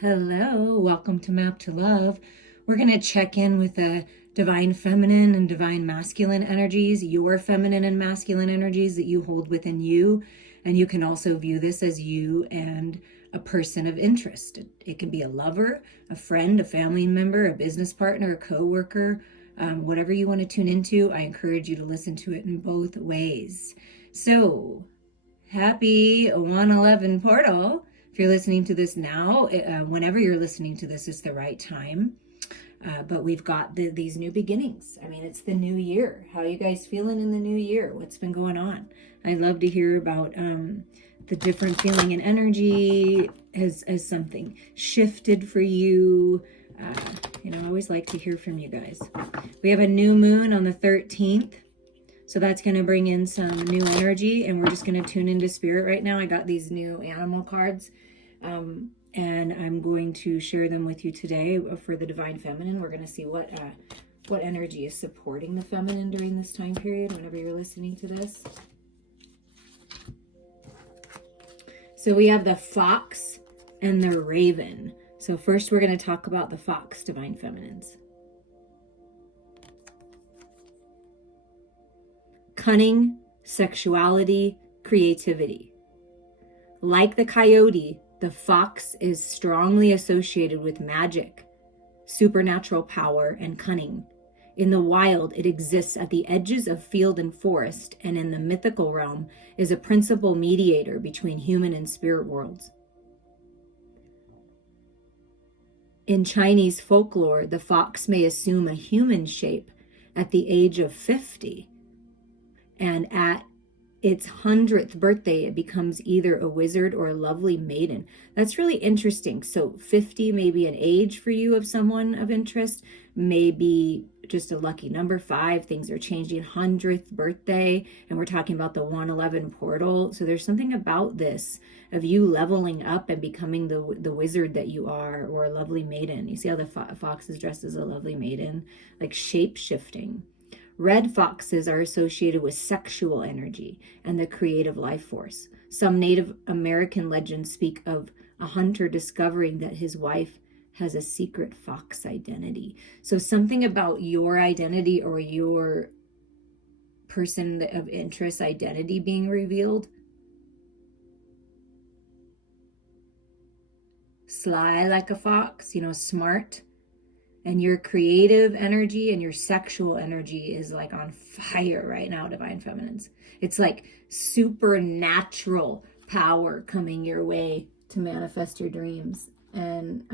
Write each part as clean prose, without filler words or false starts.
Hello, welcome to Map to Love. We're going to check in with the divine feminine and divine masculine energies, your feminine and masculine energies that you hold within you. And you can also view this as you and a person of interest. It can be a lover, a friend, a family member, a business partner, a co-worker, whatever you want to tune into. I encourage you to listen to it in both ways. So, happy 111 portal. If you're listening to this now, whenever you're listening to this is the right time. But we've got these new beginnings. I mean, it's the new year. How are you guys feeling in the new year? What's been going on? I'd love to hear about the different feeling and energy. Has something shifted for you? I always like to hear from you guys. We have a new moon on the 13th. So that's going to bring in some new energy, and we're just going to tune into spirit right now. I got these new animal cards, and I'm going to share them with you today for the divine feminine. We're going to see what energy is supporting the feminine during this time period whenever you're listening to this. So we have the fox and the raven. So first we're going to talk about the fox divine feminines. Cunning, sexuality, creativity. Like the coyote, the fox is strongly associated with magic, supernatural power, and cunning. In the wild, it exists at the edges of field and forest, and in the mythical realm is a principal mediator between human and spirit worlds. In Chinese folklore, the fox may assume a human shape at the age of 50. And at its 100th birthday, it becomes either a wizard or a lovely maiden. That's really interesting. So 50 may be an age for you of someone of interest, maybe just a lucky number. 5, things are changing. 100th birthday, and we're talking about the 111 portal. So there's something about this of you leveling up and becoming the wizard that you are, or a lovely maiden. You see how the fox is dressed as a lovely maiden, like shape-shifting. Red foxes are associated with sexual energy and the creative life force. Some Native American legends speak of a hunter discovering that his wife has a secret fox identity. So something about your identity or your person of interest identity being revealed. Sly like a fox, smart. And your creative energy and your sexual energy is like on fire right now, divine feminines. It's like supernatural power coming your way to manifest your dreams. And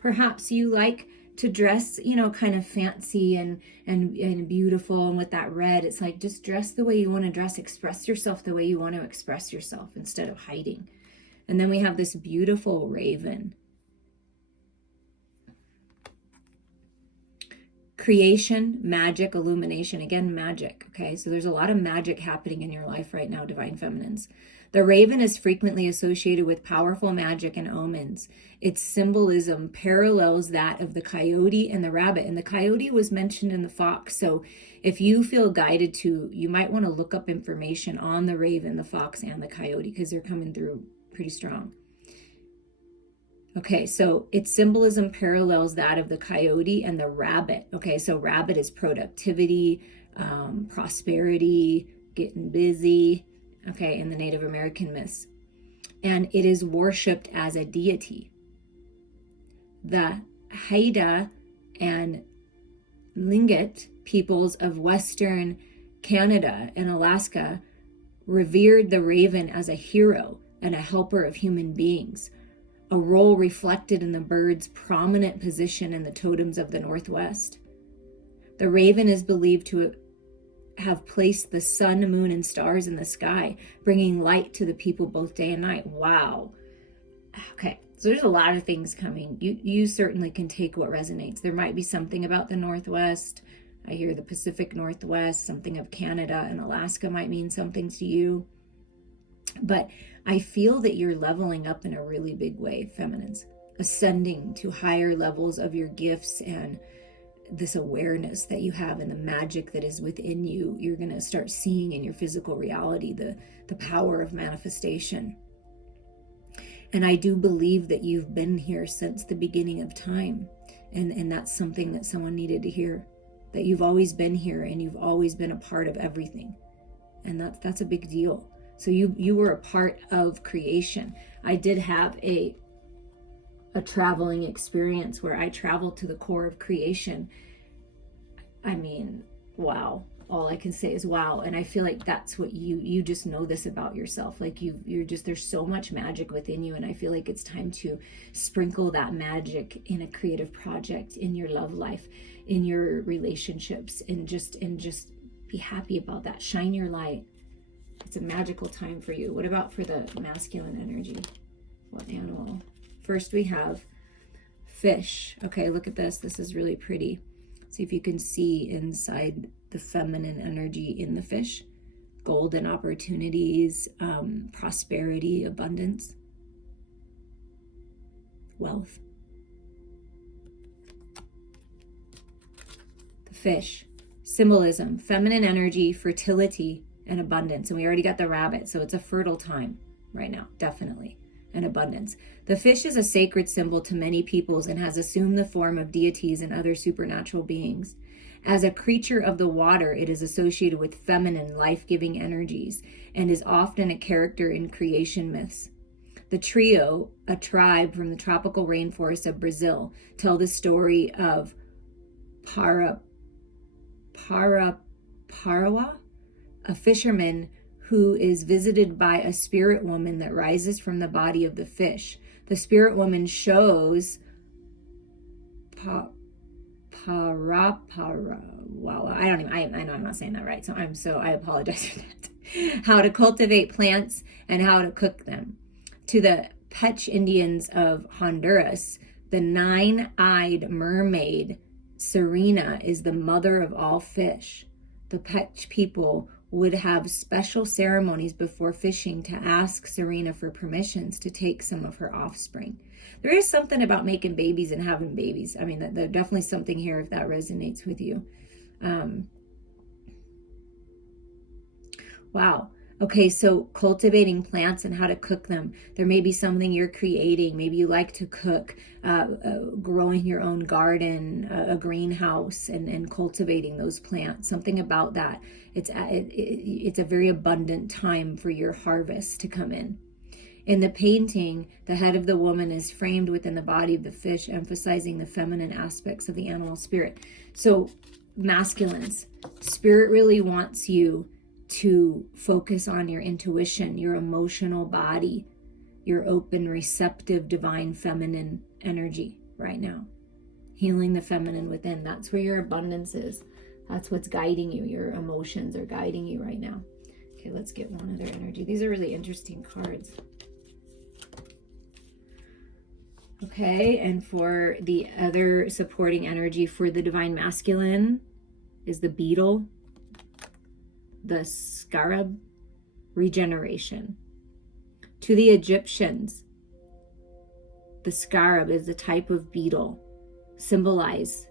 perhaps you like to dress, kind of fancy and beautiful. And with that red, it's like just dress the way you want to dress. Express yourself the way you want to express yourself instead of hiding. And then we have this beautiful raven. Creation, magic, illumination. Again, magic. Okay, so there's a lot of magic happening in your life right now, divine feminines. The raven is frequently associated with powerful magic and omens. Its symbolism parallels that of the coyote and the rabbit. And the coyote was mentioned in the fox. So if you feel guided to, you might want to look up information on the raven, the fox, and the coyote, because they're coming through pretty strong. Okay, so its symbolism parallels that of the coyote and the rabbit. Okay, so rabbit is productivity, prosperity, getting busy, okay, in the Native American myths. And it is worshipped as a deity. The Haida and Tlingit peoples of Western Canada and Alaska revered the raven as a hero and a helper of human beings, a role reflected in the bird's prominent position in the totems of the Northwest. The raven is believed to have placed the sun, moon, and stars in the sky, bringing light to the people both day and night. Wow. Okay, so there's a lot of things coming. You certainly can take what resonates. There might be something about the Northwest. I hear the Pacific Northwest, something of Canada and Alaska might mean something to you. But I feel that you're leveling up in a really big way, feminines, ascending to higher levels of your gifts and this awareness that you have and the magic that is within you. You're going to start seeing in your physical reality the power of manifestation. And I do believe that you've been here since the beginning of time. And that's something that someone needed to hear, that you've always been here and you've always been a part of everything. And that's a big deal. So you were a part of creation. I did have a traveling experience where I traveled to the core of creation. I mean, wow. All I can say is wow. And I feel like that's what you just know this about yourself. Like you're just, there's so much magic within you. And I feel like it's time to sprinkle that magic in a creative project, in your love life, in your relationships, and just be happy about that. Shine your light. It's a magical time for you. What about for the masculine energy? What animal? First we have fish. Okay, look at this. This is really pretty. See if you can see inside the feminine energy in the fish. Golden opportunities, prosperity, abundance, wealth. The fish, symbolism, feminine energy, fertility, and abundance. And we already got the rabbit, so it's a fertile time right now, definitely, and abundance. The fish is a sacred symbol to many peoples and has assumed the form of deities and other supernatural beings. As a creature of the water, it is associated with feminine, life-giving energies and is often a character in creation myths. The trio, a tribe from the tropical rainforests of Brazil, tell the story of Parawa, a fisherman who is visited by a spirit woman that rises from the body of the fish. The spirit woman shows wow, I know I'm not saying that right, so I apologize for that. How to cultivate plants and how to cook them. To the Pech Indians of Honduras, the nine-eyed mermaid Serena is the mother of all fish. The Pech people would have special ceremonies before fishing to ask Serena for permissions to take some of her offspring. There is something about making babies and having babies. I mean, there's definitely something here if that resonates with you. Wow. Okay, so cultivating plants and how to cook them. There may be something you're creating. Maybe you like to cook, growing your own garden, a greenhouse, and cultivating those plants. Something about that. It's a very abundant time for your harvest to come in. In the painting, the head of the woman is framed within the body of the fish, emphasizing the feminine aspects of the animal spirit. So, masculines, spirit really wants you to focus on your intuition, your emotional body, your open, receptive, divine feminine energy right now. Healing the feminine within. That's where your abundance is. That's what's guiding you. Your emotions are guiding you right now. Okay, let's get one other energy. These are really interesting cards. Okay, and for the other supporting energy for the divine masculine is the beetle, the scarab, regeneration. To the Egyptians, the scarab is the type of beetle, symbolize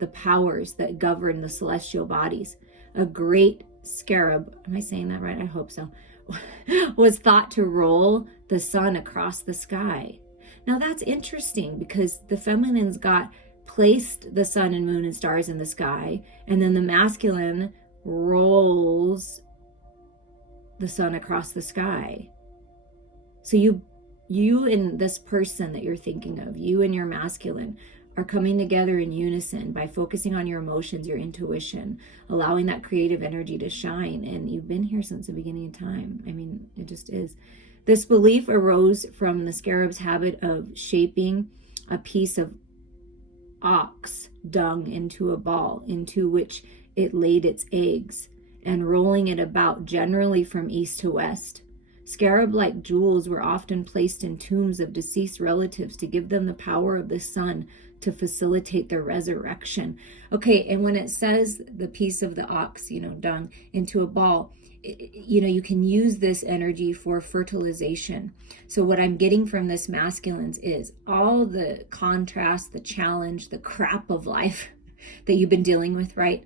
the powers that govern the celestial bodies. A great scarab, am I saying that right? I hope so, was thought to roll the sun across the sky. Now that's interesting because the feminines placed the sun and moon and stars in the sky, and then the masculine rolls the sun across the sky. So you and this person that you're thinking of, you and your masculine, are coming together in unison by focusing on your emotions, your intuition, allowing that creative energy to shine. And you've been here since the beginning of time. I mean, it just is. This belief arose from the scarab's habit of shaping a piece of ox dung into a ball into which it laid its eggs and rolling it about, generally from east to west. Scarab-like jewels were often placed in tombs of deceased relatives to give them the power of the sun to facilitate their resurrection. Okay, and when it says the piece of the ox, dung into a ball, you can use this energy for fertilization. So what I'm getting from this masculines is all the contrast, the challenge, the crap of life that you've been dealing with, right?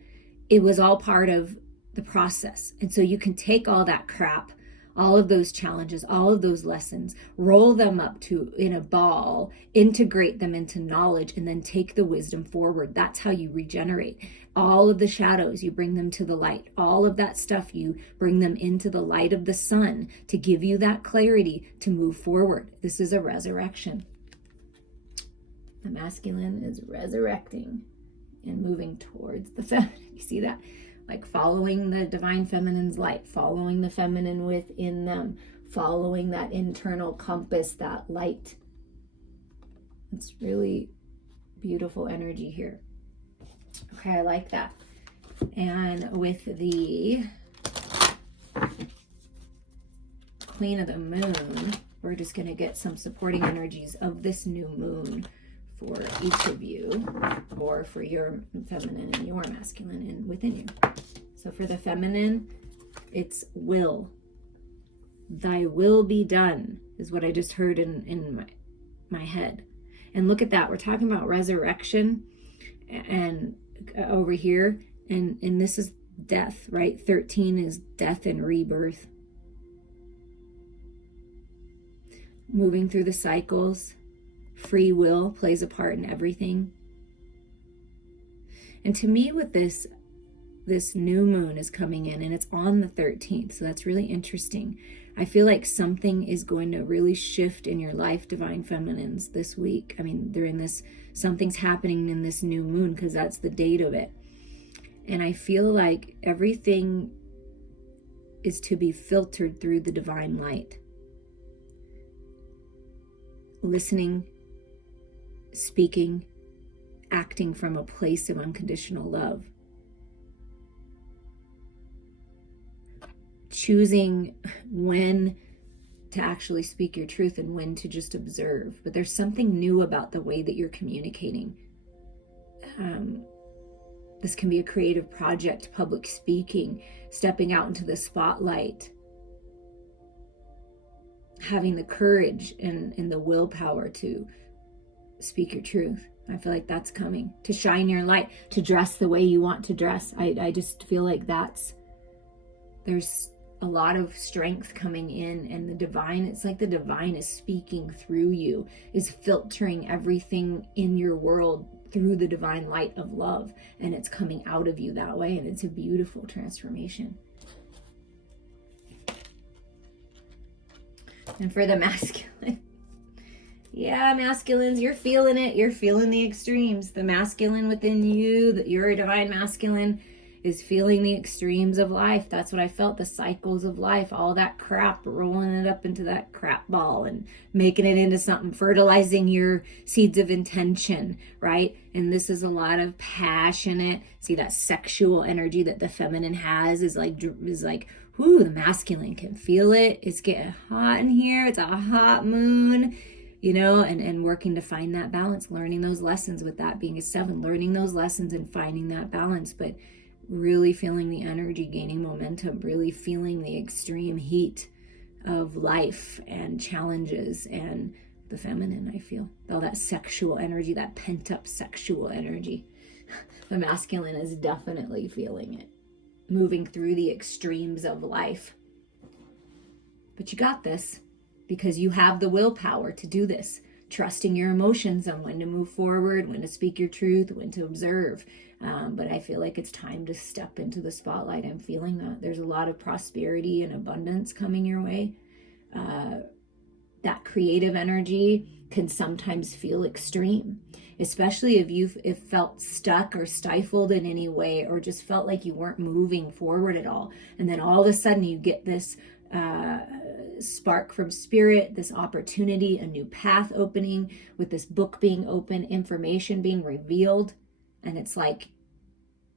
It was all part of the process. And so you can take all that crap, all of those challenges, all of those lessons, roll them up in a ball, integrate them into knowledge, and then take the wisdom forward. That's how you regenerate. All of the shadows, you bring them to the light. All of that stuff, you bring them into the light of the sun to give you that clarity to move forward. This is a resurrection. The masculine is resurrecting and moving towards the feminine. You see that? Like following the divine feminine's light, following the feminine within them, following that internal compass, that light. It's really beautiful energy here. Okay, I like that. And with the Queen of the Moon, we're just going to get some supporting energies of this new moon for each of you, or for your feminine and your masculine and within you. So for the feminine, it's will. Thy will be done is what I just heard in my head. And look at that. We're talking about resurrection and over here. And this is death, right? 13 is death and rebirth. Moving through the cycles. Free will plays a part in everything. And to me, with this new moon is coming in, and it's on the 13th, so that's really interesting. I feel like something is going to really shift in your life, divine feminines, this week. I mean, something's happening in this new moon, because that's the date of it. And I feel like everything is to be filtered through the divine light. Listening, speaking, acting from a place of unconditional love. Choosing when to actually speak your truth and when to just observe. But there's something new about the way that you're communicating. This can be a creative project, public speaking, stepping out into the spotlight, having the courage and the willpower to speak your truth. I feel like that's coming, to shine your light, to dress the way you want to dress. I just feel like there's a lot of strength coming in, and the divine, it's like the divine is speaking through you, is filtering everything in your world through the divine light of love, and it's coming out of you that way, and it's a beautiful transformation. And for the masculine, yeah, masculines, you're feeling it. You're feeling the extremes. The masculine within you, that you're a divine masculine, is feeling the extremes of life. That's what I felt, the cycles of life, all that crap, rolling it up into that crap ball and making it into something, fertilizing your seeds of intention, right? And this is a lot of passionate, see that sexual energy that the feminine has is like, whoo, the masculine can feel it. It's getting hot in here. It's a hot moon, you know, and working to find that balance, learning those lessons with that being a 7, learning those lessons and finding that balance, but really feeling the energy gaining momentum, really feeling the extreme heat of life and challenges, and the feminine, I feel all that sexual energy, that pent up sexual energy. The masculine is definitely feeling it, moving through the extremes of life. But you got this, because you have the willpower to do this, trusting your emotions on when to move forward, when to speak your truth, when to observe. But I feel like it's time to step into the spotlight. I'm feeling that there's a lot of prosperity and abundance coming your way. That creative energy can sometimes feel extreme, especially if you've felt stuck or stifled in any way, or just felt like you weren't moving forward at all. And then all of a sudden you get this spark from spirit, this opportunity, a new path opening, with this book being open, information being revealed. And it's like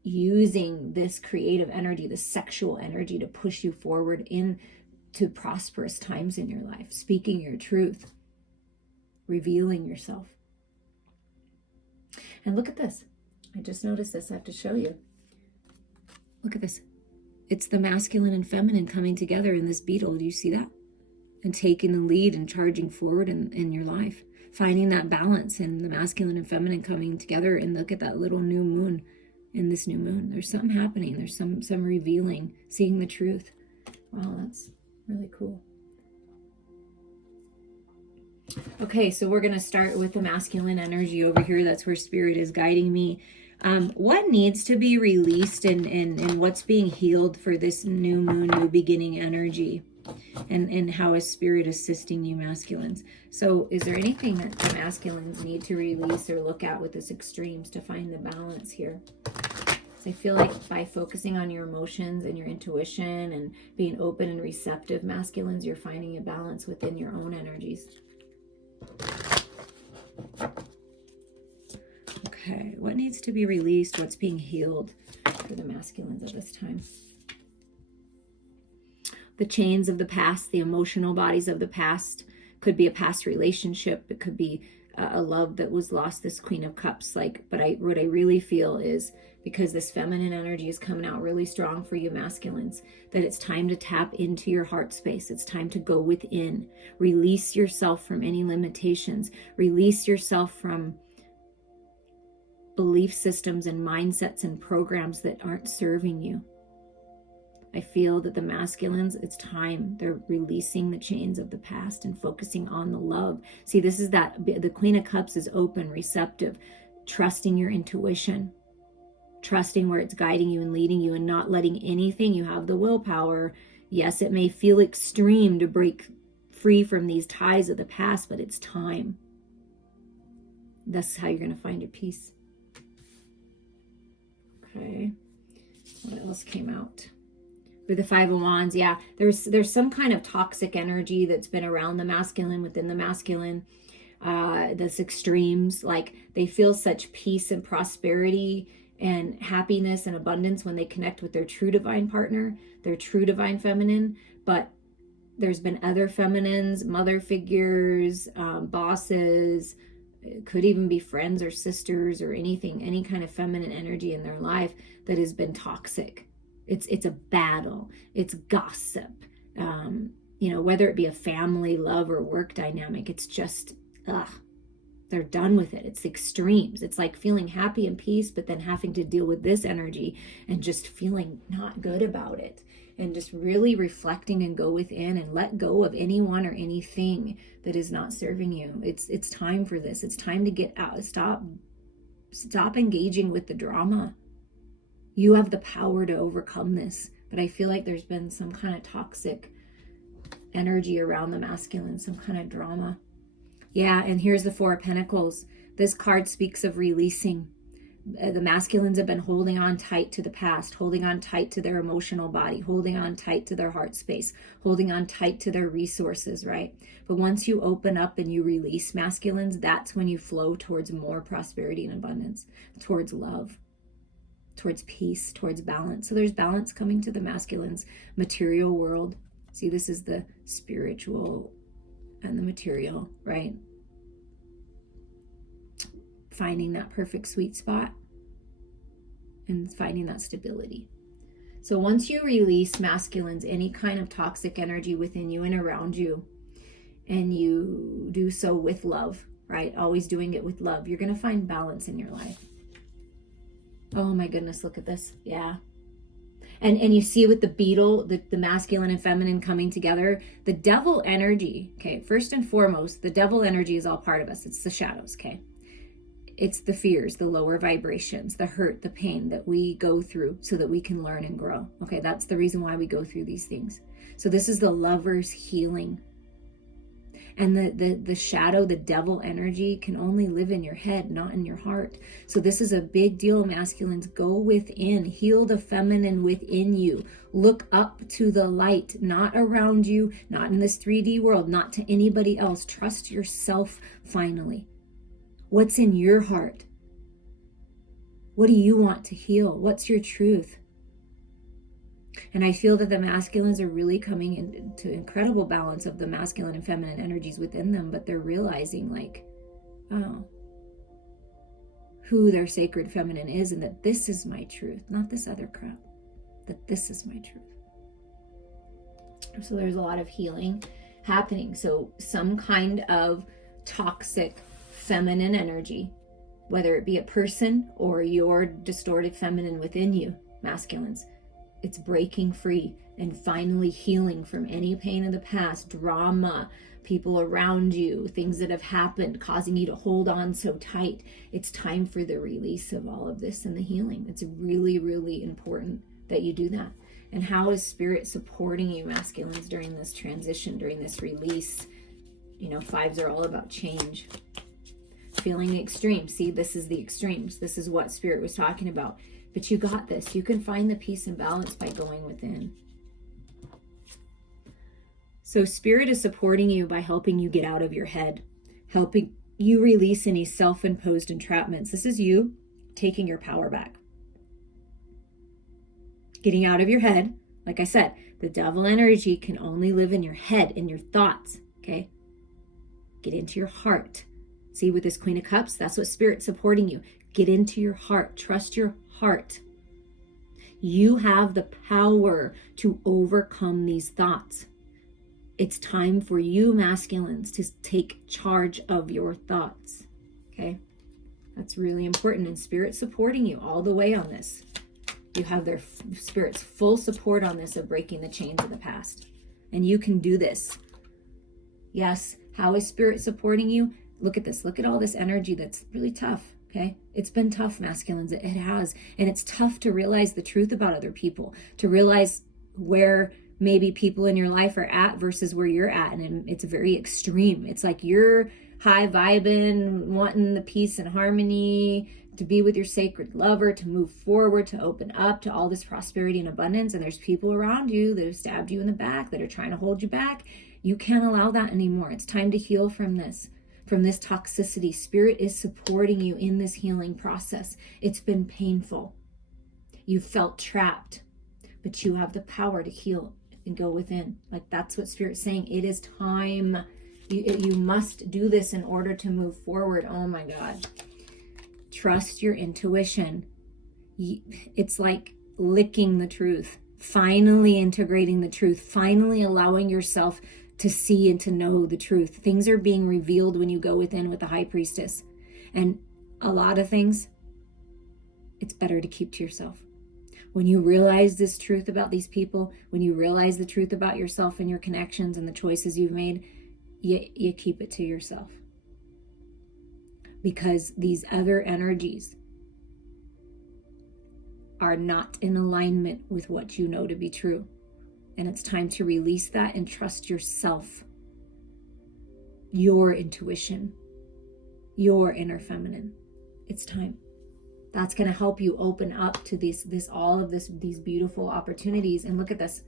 using this creative energy, this sexual energy, to push you forward into prosperous times in your life, speaking your truth, revealing yourself. And look at this. I just noticed this. I have to show you. Look at this. It's the masculine and feminine coming together in this beetle. Do you see that? And taking the lead and charging forward in your life. Finding that balance, and the masculine and feminine coming together. And look at that little new moon in this new moon. There's something happening. There's some revealing, seeing the truth. Wow, Really cool. Okay, so we're going to start with the masculine energy over here. That's where spirit is guiding me. What needs to be released and what's being healed for this new moon, new beginning energy? And how is spirit assisting you masculines? So is there anything that the masculines need to release or look at with this extremes to find the balance here? So I feel like by focusing on your emotions and your intuition and being open and receptive masculines, you're finding a balance within your own energies. Okay, what needs to be released? What's being healed for the masculines at this time? The chains of the past, the emotional bodies of the past. Could be a past relationship. It could be a love that was lost, this Queen of Cups. But what I really feel is, because this feminine energy is coming out really strong for you masculines, that it's time to tap into your heart space. It's time to go within. Release yourself from any limitations. Release yourself from belief systems and mindsets and programs that aren't serving you. I feel that the masculines, it's time. They're releasing the chains of the past and focusing on the love. See, this is the Queen of Cups is open, receptive, trusting your intuition, trusting where it's guiding you and leading you, and not letting anything. You have the willpower. Yes, it may feel extreme to break free from these ties of the past, but it's time. That's how you're going to find your peace. Okay. What else came out? For the Five of Wands, yeah, there's some kind of toxic energy that's been around the masculine, within the masculine, this extremes. Like, they feel such peace and prosperity and happiness and abundance when they connect with their true divine partner, their true divine feminine. But there's been other feminines, mother figures, bosses, it could even be friends or sisters or anything, any kind of feminine energy in their life that has been toxic. It's a battle. It's gossip. Whether it be a family, love, or work dynamic, it's just, they're done with it. It's extremes. It's like feeling happy and peace, but then having to deal with this energy and just feeling not good about it. And just really reflecting and go within and let go of anyone or anything that is not serving you. It's time for this. It's time to get out. Stop engaging with the drama. You have the power to overcome this. But I feel like there's been some kind of toxic energy around the masculine, some kind of drama. Yeah, and here's the Four of Pentacles. This card speaks of releasing. The masculines have been holding on tight to the past, holding on tight to their emotional body, holding on tight to their heart space, holding on tight to their resources, right? But once you open up and you release masculines, that's when you flow towards more prosperity and abundance, towards love, towards peace, towards balance. So there's balance coming to the masculine's material world. See, this is the spiritual and the material, right? Finding that perfect sweet spot and finding that stability. So once you release masculines, any kind of toxic energy within you and around you, and you do so with love, right? Always doing it with love, you're going to find balance in your life. Oh my goodness, look at this. Yeah. And you see with the beetle, the masculine and feminine coming together, the devil energy, okay, first and foremost, the devil energy is all part of us. It's the shadows, okay? It's the fears, the lower vibrations, the hurt, the pain that we go through so that we can learn and grow. Okay, that's the reason why we go through these things. So this is the lover's healing. And the shadow, the devil energy can only live in your head, not in your heart. So this is a big deal, masculines. Go within, heal the feminine within you. Look up to the light, not around you, not in this 3D world, not to anybody else. Trust yourself finally. What's in your heart? What do you want to heal? What's your truth? And I feel that the masculines are really coming into incredible balance of the masculine and feminine energies within them, but they're realizing who their sacred feminine is, and that this is my truth, not this other crap, that this is my truth. So there's a lot of healing happening. So some kind of toxic feminine energy, whether it be a person or your distorted feminine within you, masculines, it's breaking free and finally healing from any pain in the past, drama, people around you, things that have happened causing you to hold on so tight. It's time for the release of all of this and the healing. It's really, really important that you do that. And how is Spirit supporting you, masculines, during this transition, during this release? You know, fives are all about change. Feeling the extremes. See, this is the extremes. This is what Spirit was talking about. But you got this. You can find the peace and balance by going within. So Spirit is supporting you by helping you get out of your head, helping you release any self-imposed entrapments. This is you taking your power back. Getting out of your head. Like I said, the devil energy can only live in your head, in your thoughts, okay? Get into your heart. See, with this Queen of Cups, that's what Spirit's supporting you. Get into your heart. Trust your heart. You have the power to overcome these thoughts. It's time for you, masculines, to take charge of your thoughts, okay? That's really important, and Spirit's supporting you all the way on this. You have their Spirit's full support on this of breaking the chains of the past. And you can do this. Yes, how is Spirit supporting you? Look at this. Look at all this energy that's really tough, okay? It's been tough, masculines. It has. And it's tough to realize the truth about other people, to realize where maybe people in your life are at versus where you're at. And it's very extreme. It's like you're high vibing, wanting the peace and harmony, to be with your sacred lover, to move forward, to open up to all this prosperity and abundance. And there's people around you that have stabbed you in the back, that are trying to hold you back. You can't allow that anymore. It's time to heal from this toxicity. Spirit is supporting you in this healing process. It's been painful. You felt trapped, but you have the power to heal and go within. Like, that's what Spirit's saying. It is time. You must do this in order to move forward. Oh my God. Trust your intuition. It's like licking the truth, finally integrating the truth, finally allowing yourself to see and to know the truth. Things are being revealed when you go within with the High Priestess. And a lot of things, it's better to keep to yourself. When you realize this truth about these people, when you realize the truth about yourself and your connections and the choices you've made, you keep it to yourself. Because these other energies are not in alignment with what you know to be true. And it's time to release that and trust yourself, your intuition, your inner feminine. It's time. That's going to help you open up to these beautiful opportunities. And look at this.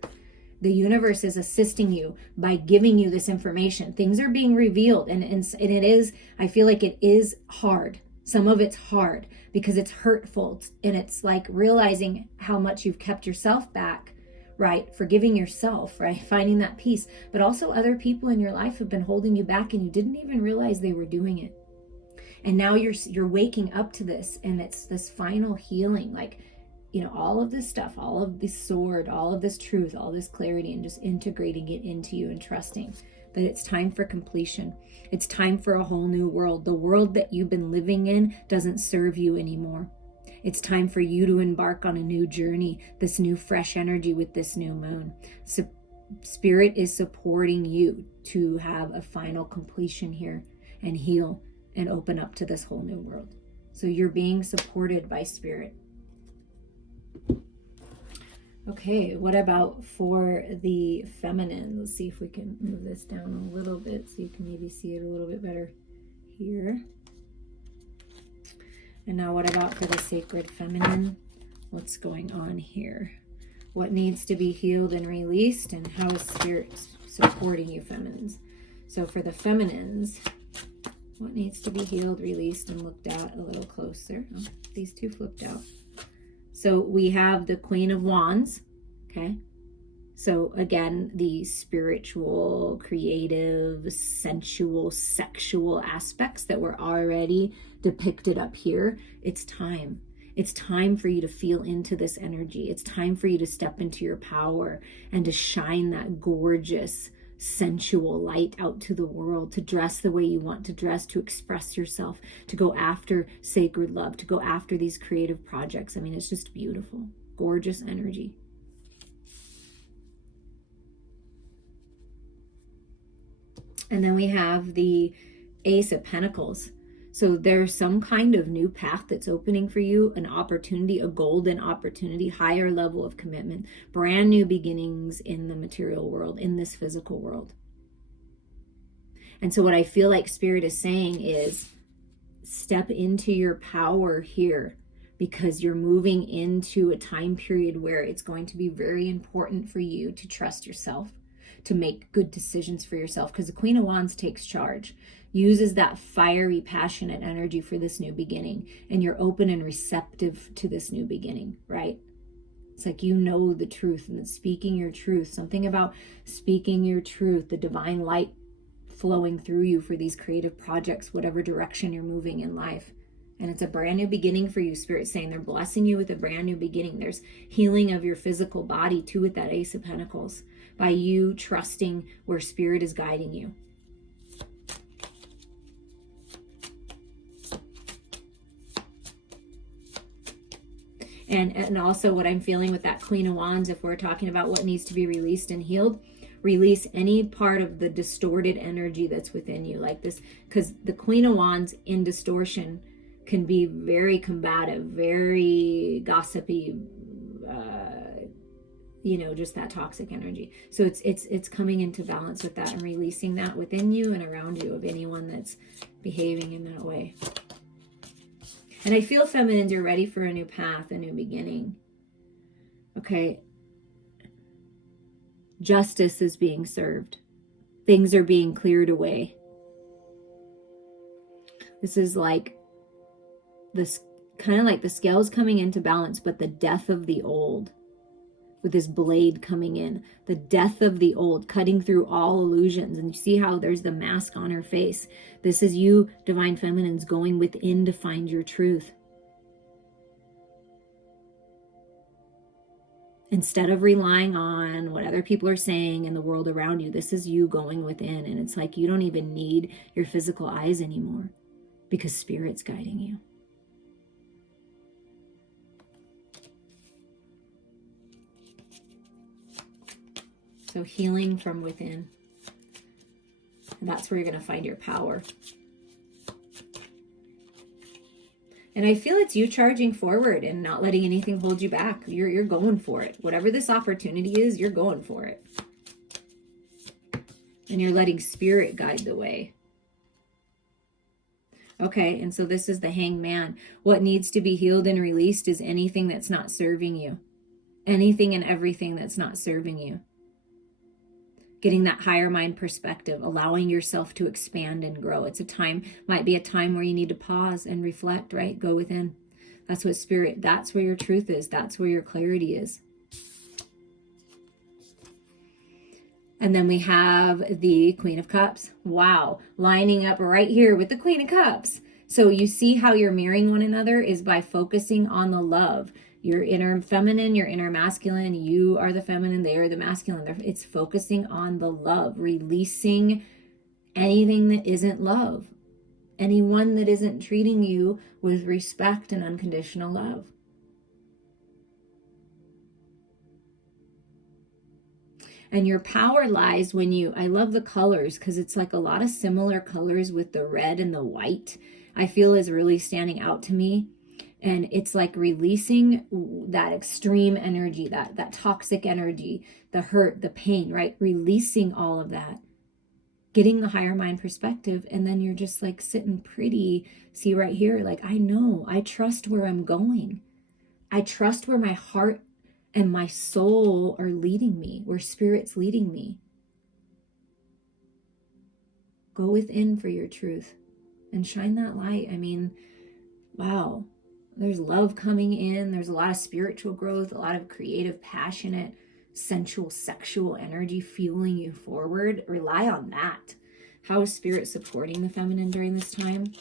The universe is assisting you by giving you this information. Things are being revealed, and it is, I feel like it is hard. Some of it's hard because it's hurtful, and it's like realizing how much you've kept yourself back, right? Forgiving yourself, right? Finding that peace. But also other people in your life have been holding you back and you didn't even realize they were doing it. And now you're waking up to this, and it's this final healing, like, you know, all of this stuff, all of this sword, all of this truth, all this clarity, and just integrating it into you and trusting that it's time for completion. It's time for a whole new world. The world that you've been living in doesn't serve you anymore. It's time for you to embark on a new journey, this new fresh energy with this new moon. So Spirit is supporting you to have a final completion here and heal and open up to this whole new world. So you're being supported by Spirit. Okay, what about for the feminine? Let's see if we can move this down a little bit so you can maybe see it a little bit better here. And now what about for the sacred feminine? What's going on here? What needs to be healed and released, and how is Spirit supporting you, feminines? So for the feminines, what needs to be healed, released, and looked at a little closer? Oh, these two flipped out. So we have the Queen of Wands, okay? So again, the spiritual, creative, sensual, sexual aspects that were already depicted up here. It's time. It's time for you to feel into this energy. It's time for you to step into your power and to shine that gorgeous, sensual light out to the world, to dress the way you want to dress, to express yourself, to go after sacred love, to go after these creative projects. I mean, it's just beautiful, gorgeous energy. And then we have the Ace of Pentacles. So there's some kind of new path that's opening for you, an opportunity, a golden opportunity, higher level of commitment, brand new beginnings in the material world, in this physical world. And so what I feel like Spirit is saying is step into your power here, because you're moving into a time period where it's going to be very important for you to trust yourself, to make good decisions for yourself, because the Queen of Wands takes charge, uses that fiery, passionate energy for this new beginning, and you're open and receptive to this new beginning, right? It's like you know the truth, and speaking your truth, something about speaking your truth, the divine light flowing through you for these creative projects, whatever direction you're moving in life. And it's a brand new beginning for you. Spirit saying they're blessing you with a brand new beginning. There's healing of your physical body too with that Ace of Pentacles, by you trusting where Spirit is guiding you. And also what I'm feeling with that Queen of Wands, if we're talking about what needs to be released and healed, release any part of the distorted energy that's within you, like this, because the Queen of Wands in distortion can be very combative, very gossipy, just that toxic energy. So it's coming into balance with that and releasing that within you and around you of anyone that's behaving in that way. And I feel, feminines, you're ready for a new path, a new beginning. Okay. Justice is being served. Things are being cleared away. This is like this, kind of like the scales coming into balance, but the death of the old, with this blade coming in, the death of the old, cutting through all illusions. And you see how there's the mask on her face. This is you, divine feminines, going within to find your truth. Instead of relying on what other people are saying in the world around you, this is you going within. And it's like you don't even need your physical eyes anymore, because Spirit's guiding you. So healing from within. And that's where you're going to find your power. And I feel it's you charging forward and not letting anything hold you back. You're going for it. Whatever this opportunity is, you're going for it. And you're letting Spirit guide the way. Okay, and so this is the Hangman. What needs to be healed and released is anything that's not serving you. Anything and everything that's not serving you. Getting that higher mind perspective, allowing yourself to expand and grow. It's a time, might be a time where you need to pause and reflect, right? Go within. That's what Spirit, that's where your truth is. That's where your clarity is. And then we have the Queen of Cups. Wow, lining up right here with the Queen of Cups. So you see how you're mirroring one another is by focusing on the love. Your inner feminine, your inner masculine, you are the feminine, they are the masculine. It's focusing on the love, releasing anything that isn't love, anyone that isn't treating you with respect and unconditional love. And your power lies when you, I love the colors because it's like a lot of similar colors with the red and the white, I feel is really standing out to me. And it's like releasing that extreme energy, that toxic energy, the hurt, the pain, right? Releasing all of that, getting the higher mind perspective. And then you're just like sitting pretty. See right here, like, I know, I trust where I'm going. I trust where my heart and my soul are leading me, where Spirit's leading me. Go within for your truth and shine that light. I mean, wow. There's love coming in. There's a lot of spiritual growth, a lot of creative, passionate, sensual, sexual energy fueling you forward. Rely on that. How is Spirit supporting the feminine during this time?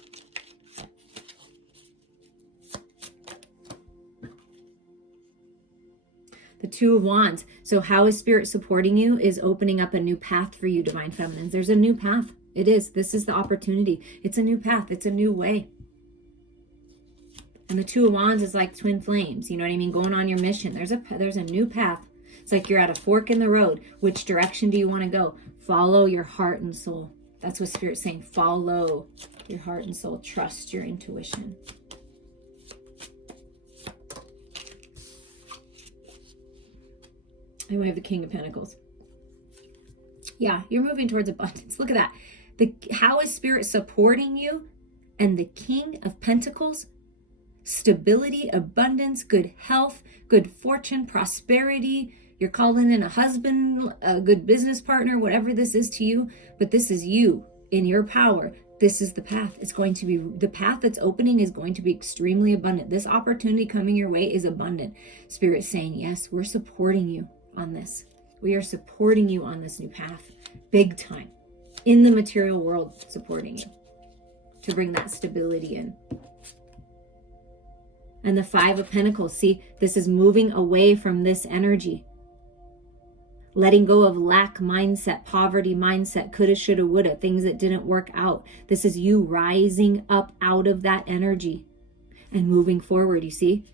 The Two of Wands. So how is Spirit supporting you is opening up a new path for you, divine feminines. There's a new path. It is. This is the opportunity. It's a new path. It's a new way. And the Two of Wands is like twin flames, you know what I mean? Going on your mission. There's a new path. It's like you're at a fork in the road. Which direction do you want to go? Follow your heart and soul. That's what Spirit's saying. Follow your heart and soul. Trust your intuition. And we have the King of Pentacles. Yeah, you're moving towards abundance. Look at that. How is Spirit supporting you? And the King of Pentacles, stability, abundance, good health, good fortune, prosperity. You're calling in a husband, a good business partner, whatever this is to you. But this is you in your power. This is the path. It's going to be, the path that's opening is going to be extremely abundant. This opportunity coming your way is abundant. Spirit's saying, yes, we're supporting you on this. We are supporting you on this new path. Big time. In the material world, supporting you to bring that stability in. And the Five of Pentacles, see, this is moving away from this energy. Letting go of lack mindset, poverty mindset, coulda, shoulda, woulda, things that didn't work out. This is you rising up out of that energy and moving forward, you see?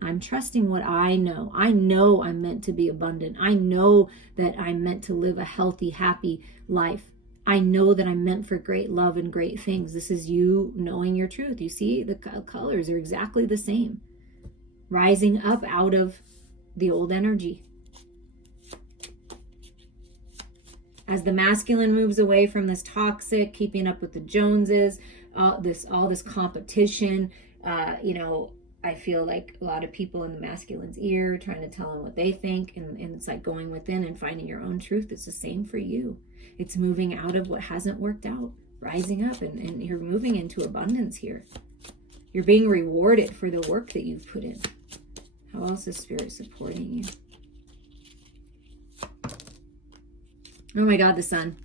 I'm trusting what I know. I know I'm meant to be abundant. I know that I'm meant to live a healthy, happy life. I know that I'm meant for great love and great things. This is you knowing your truth. You see, the colors are exactly the same. Rising up out of the old energy. As the masculine moves away from this toxic, keeping up with the Joneses, all this competition, I feel like a lot of people in the masculine's ear trying to tell them what they think, and it's like going within and finding your own truth. It's the same for you. It's moving out of what hasn't worked out, rising up, and you're moving into abundance here. You're being rewarded for the work that you've put in. How else is Spirit supporting you? Oh my God, the Sun.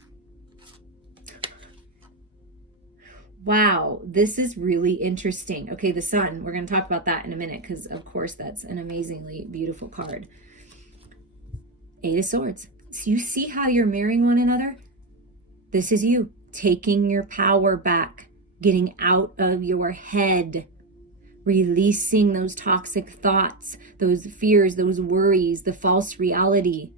Wow, this is really interesting. Okay, the Sun, we're going to talk about that in a minute because, of course, that's an amazingly beautiful card. Eight of Swords. So you see how you're mirroring one another? This is you taking your power back, getting out of your head, releasing those toxic thoughts, those fears, those worries, the false reality.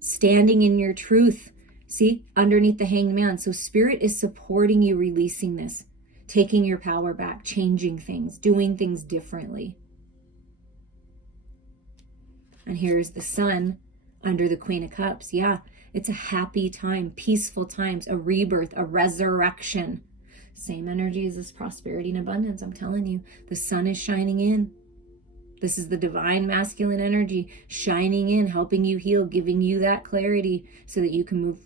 Standing in your truth. See, underneath the Hanged Man. So Spirit is supporting you releasing this, taking your power back, changing things, doing things differently. And here's the Sun under the Queen of Cups. Yeah, it's a happy time, peaceful times, a rebirth, a resurrection. Same energy as this prosperity and abundance. I'm telling you, the Sun is shining in. This is the divine masculine energy shining in, helping you heal, giving you that clarity so that you can move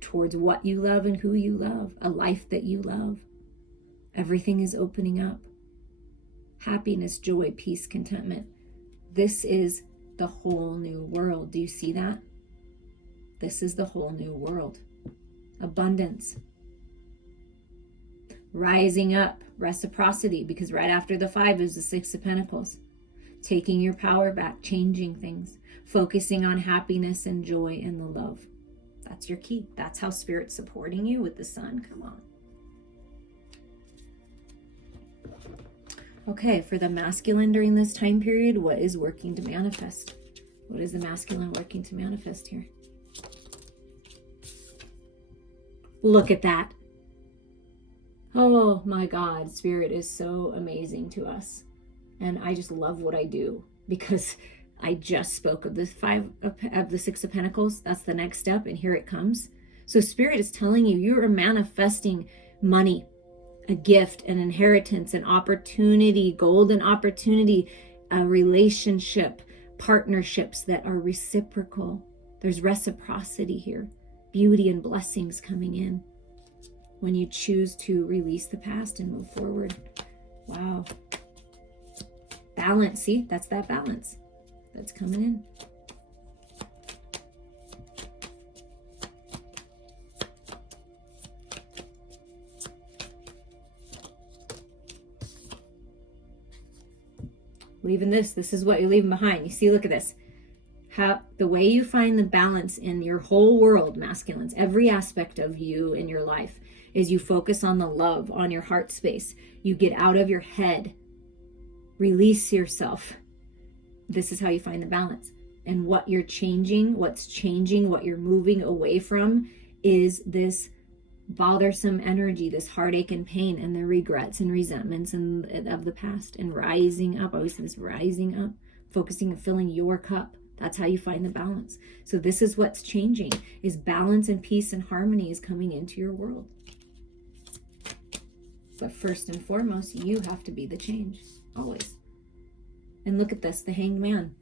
towards what you love and who you love, a life that you love. Everything is opening up. Happiness, joy, peace, contentment. This is the whole new world. Do you see that? This is the whole new world. Abundance. Rising up, reciprocity, because right after the 5 is the 6 of Pentacles. Taking your power back, changing things, focusing on happiness and joy and the love. That's your key. That's how Spirit's supporting you with the Sun. Come on. Okay, for the masculine during this time period, what is working to manifest? What is the masculine working to manifest here? Look at that. Oh my God, Spirit is so amazing to us. And I just love what I do because I just spoke of the 6 of Pentacles. That's the next step, and here it comes. So Spirit is telling you, you are manifesting money, a gift, an inheritance, an opportunity, golden opportunity, a relationship, partnerships that are reciprocal. There's reciprocity here, beauty and blessings coming in when you choose to release the past and move forward. Wow. Balance, see, that's that balance that's coming in. Leaving this is what you're leaving behind. You see, look at this. How the way you find the balance in your whole world, masculines, every aspect of you in your life, is you focus on the love, on your heart space. You get out of your head. Release yourself. This is how you find the balance. And what you're changing, what you're moving away from is this bothersome energy, this heartache and pain, and the regrets and resentments of the past, and rising up. I always say this, rising up, focusing and filling your cup. That's how you find the balance. So this is what's changing, is balance and peace and harmony is coming into your world. But first and foremost, you have to be the change, always. And look at this, the Hanged Man.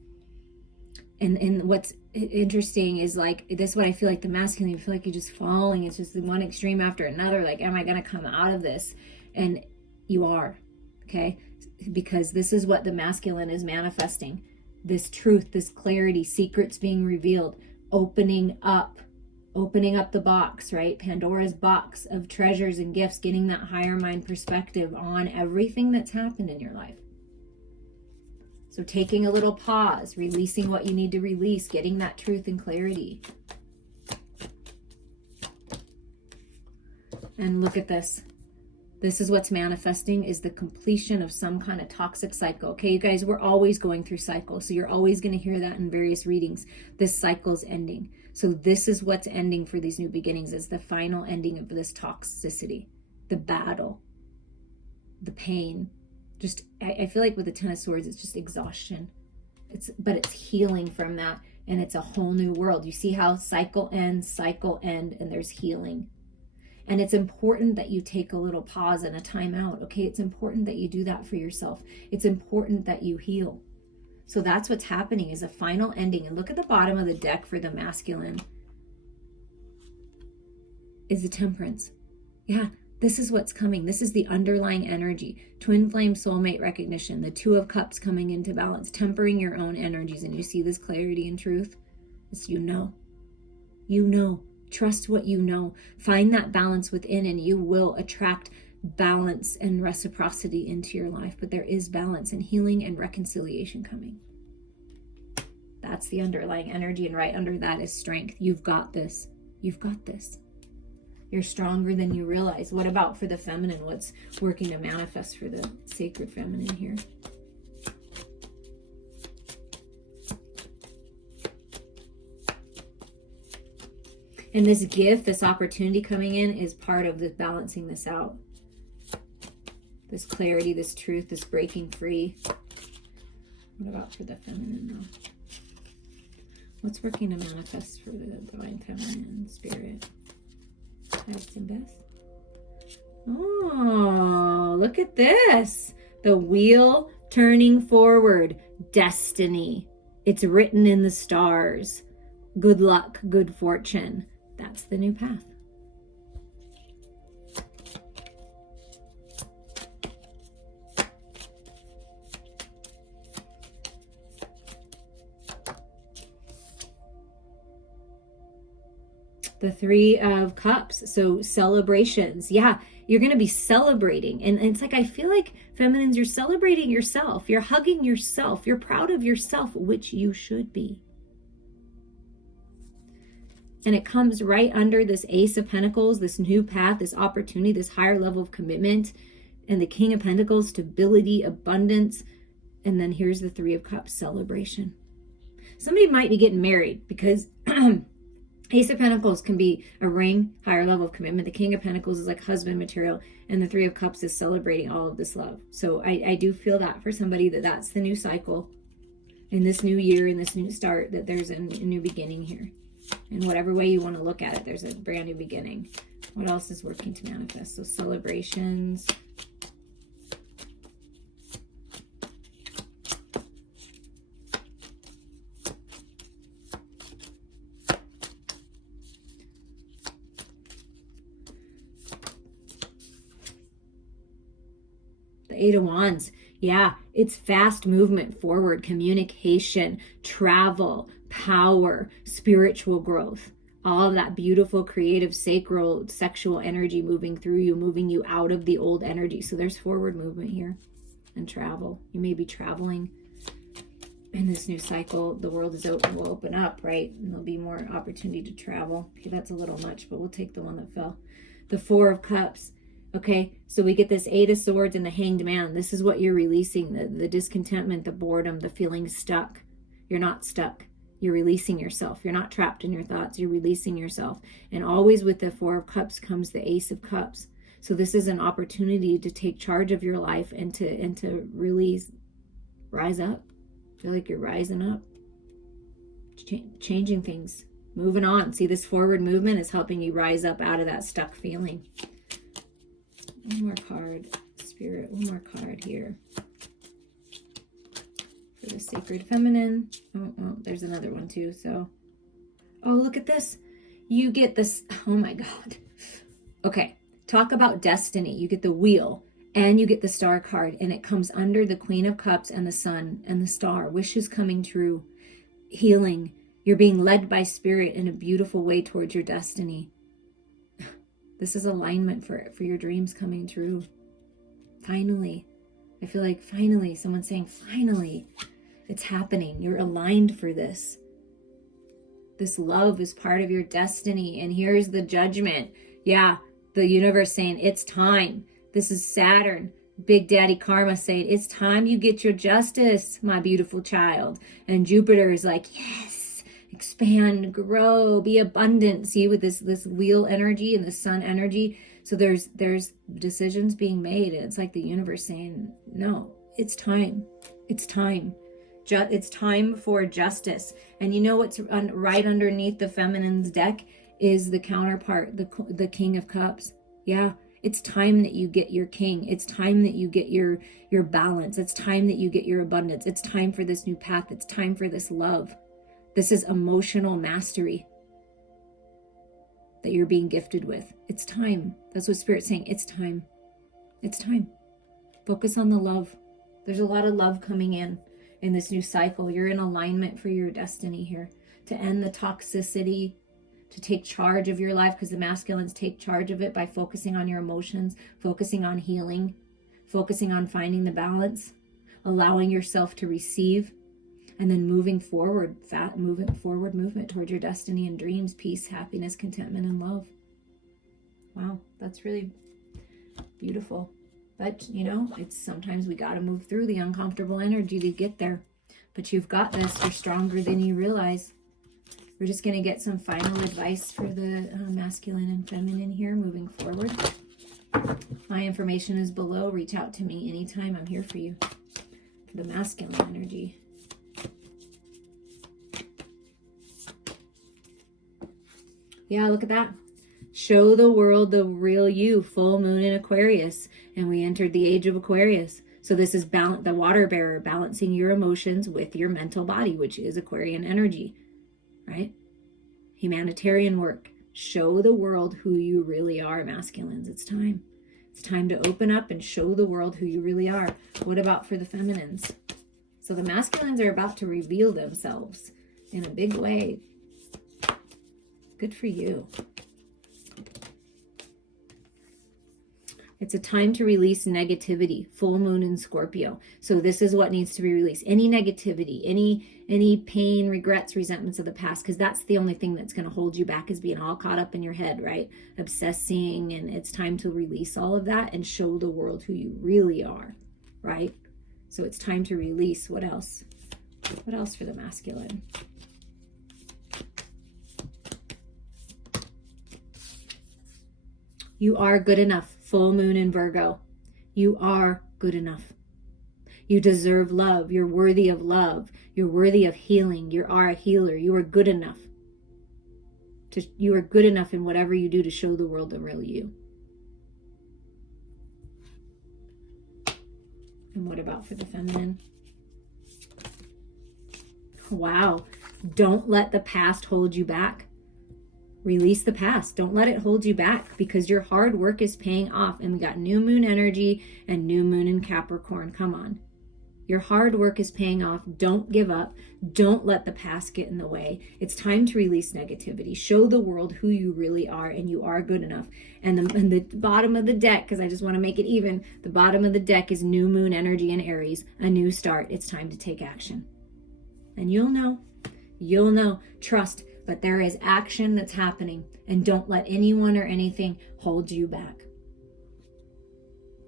And what's interesting is, like, this is what I feel like the masculine, you feel like you're just falling. It's just one extreme after another. Like, am I going to come out of this? And you are, okay? Because this is what the masculine is manifesting. This truth, this clarity, secrets being revealed, opening up the box, right? Pandora's box of treasures and gifts, getting that higher mind perspective on everything that's happened in your life. So taking a little pause, releasing what you need to release, getting that truth and clarity. And look at this. This is what's manifesting, is the completion of some kind of toxic cycle. Okay, you guys, we're always going through cycles. So you're always going to hear that in various readings. This cycle's ending. So this is what's ending for these new beginnings, is the final ending of this toxicity, the battle, the pain. Just, I feel like with the Ten of Swords, it's just exhaustion. But it's healing from that, and it's a whole new world. You see how cycle end, and there's healing. And it's important that you take a little pause and a time out, okay? It's important that you do that for yourself. It's important that you heal. So that's what's happening, is a final ending. And look at the bottom of the deck for the masculine, is the Temperance. Yeah, this is what's coming. This is the underlying energy. Twin flame soulmate recognition, the Two of Cups coming into balance, tempering your own energies. And you see this clarity and truth? It's you know. Trust what you know. Find that balance within, and you will attract balance and reciprocity into your life. But there is balance and healing and reconciliation coming. That's the underlying energy. And right under that is strength. You've got this. You've got this. You're stronger than you realize. What about for the feminine? What's working to manifest for the sacred feminine here? And this gift, this opportunity coming in, is part of the balancing this out. This clarity, this truth, this breaking free. What about for the feminine though? What's working to manifest for the divine feminine spirit? Highest and best. Oh, look at this. The wheel turning forward. Destiny. It's written in the stars. Good luck, good fortune. That's the new path. The Three of Cups. So celebrations. Yeah, you're going to be celebrating. And it's like, I feel like feminines, you're celebrating yourself. You're hugging yourself. You're proud of yourself, which you should be. And it comes right under this Ace of Pentacles, this new path, this opportunity, this higher level of commitment. And the King of Pentacles, stability, abundance. And then here's the Three of Cups, celebration. Somebody might be getting married because Ace of Pentacles can be a ring, higher level of commitment. The King of Pentacles is like husband material. And the Three of Cups is celebrating all of this love. So I do feel that for somebody, that's the new cycle in this new year, in this new start, that there's a new beginning here. In whatever way you want to look at it, there's a brand new beginning. What else is working to manifest? So celebrations. The Eight of Wands. Yeah, it's fast movement forward, communication, travel, power, spiritual growth, all of that beautiful, creative, sacral, sexual energy moving through you, moving you out of the old energy. So there's forward movement here and travel. You may be traveling in this new cycle. The world is open, will open up, right? And there'll be more opportunity to travel. Okay, that's a little much, but we'll take the one that fell. The Four of Cups. Okay, so we get this Eight of Swords and the Hanged Man. This is what you're releasing, the discontentment, the boredom, the feeling stuck. You're not stuck. You're releasing yourself. You're not trapped in your thoughts. You're releasing yourself. And always with the Four of Cups comes the Ace of Cups. So this is an opportunity to take charge of your life and to really rise up. Feel like you're rising up, changing things, moving on. See, this forward movement is helping you rise up out of that stuck feeling. One more card, Spirit. One more card here for the Sacred Feminine. Oh, there's another one too. So, oh, look at this. You get this. Oh my God. Okay. Talk about destiny. You get the Wheel and you get the Star card, and it comes under the Queen of Cups and the Sun and the Star. Wishes coming true, healing. You're being led by Spirit in a beautiful way towards your destiny. This is alignment for your dreams coming true. Finally. I feel like finally, someone's saying, finally, it's happening. You're aligned for this. This love is part of your destiny. And here's the Judgment. Yeah, the universe saying, it's time. This is Saturn, Big Daddy Karma saying, it's time you get your justice, my beautiful child. And Jupiter is like, yes, expand, grow, be abundant. See, with this wheel energy and the sun energy. So there's decisions being made. And it's like the universe saying, no, it's time. It's time. It's time for justice. And you know what's right underneath the feminine's deck is the counterpart, the King of Cups. Yeah. It's time that you get your king. It's time that you get your balance. It's time that you get your abundance. It's time for this new path. It's time for this love. This is emotional mastery that you're being gifted with. It's time. That's what Spirit's saying. It's time. It's time. Focus on the love. There's a lot of love coming in this new cycle. You're in alignment for your destiny here, to end the toxicity, to take charge of your life, because the masculines take charge of it by focusing on your emotions, focusing on healing, focusing on finding the balance, allowing yourself to receive, and then moving forward, movement towards your destiny and dreams, peace, happiness, contentment, and love. Wow, that's really beautiful. But, you know, it's sometimes we got to move through the uncomfortable energy to get there. But you've got this. You're stronger than you realize. We're just going to get some final advice for the masculine and feminine here moving forward. My information is below. Reach out to me anytime. I'm here for you. For the masculine energy. Yeah, look at that. Show the world the real you. Full moon in Aquarius. And we entered the age of Aquarius. So this is the water bearer, balancing your emotions with your mental body, which is Aquarian energy. Right? Humanitarian work. Show the world who you really are, masculines. It's time. It's time to open up and show the world who you really are. What about for the feminines? So the masculines are about to reveal themselves in a big way. Good for you. It's a time to release negativity. Full moon in Scorpio. So this is what needs to be released. Any negativity, any pain, regrets, resentments of the past, because that's the only thing that's going to hold you back, is being all caught up in your head, right? Obsessing. And it's time to release all of that and show the world who you really are, right? So it's time to release. What else? What else for the masculine? You are good enough. Full moon in Virgo. You are good enough. You deserve love. You're worthy of love. You're worthy of healing. You are a healer. You are good enough. You are good enough in whatever you do to show the world the real you. And what about for the feminine? Wow. Don't let the past hold you back. Release the past. Don't let it hold you back, because your hard work is paying off. And we got new moon energy and new moon in Capricorn. Come on. Your hard work is paying off. Don't give up. Don't let the past get in the way. It's time to release negativity. Show the world who you really are, and you are good enough. And the bottom of the deck, because I just want to make it even, the bottom of the deck is new moon energy in Aries, a new start. It's time to take action. And you'll know. You'll know. Trust. But there is action that's happening, and don't let anyone or anything hold you back.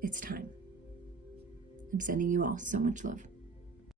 It's time. I'm sending you all so much love.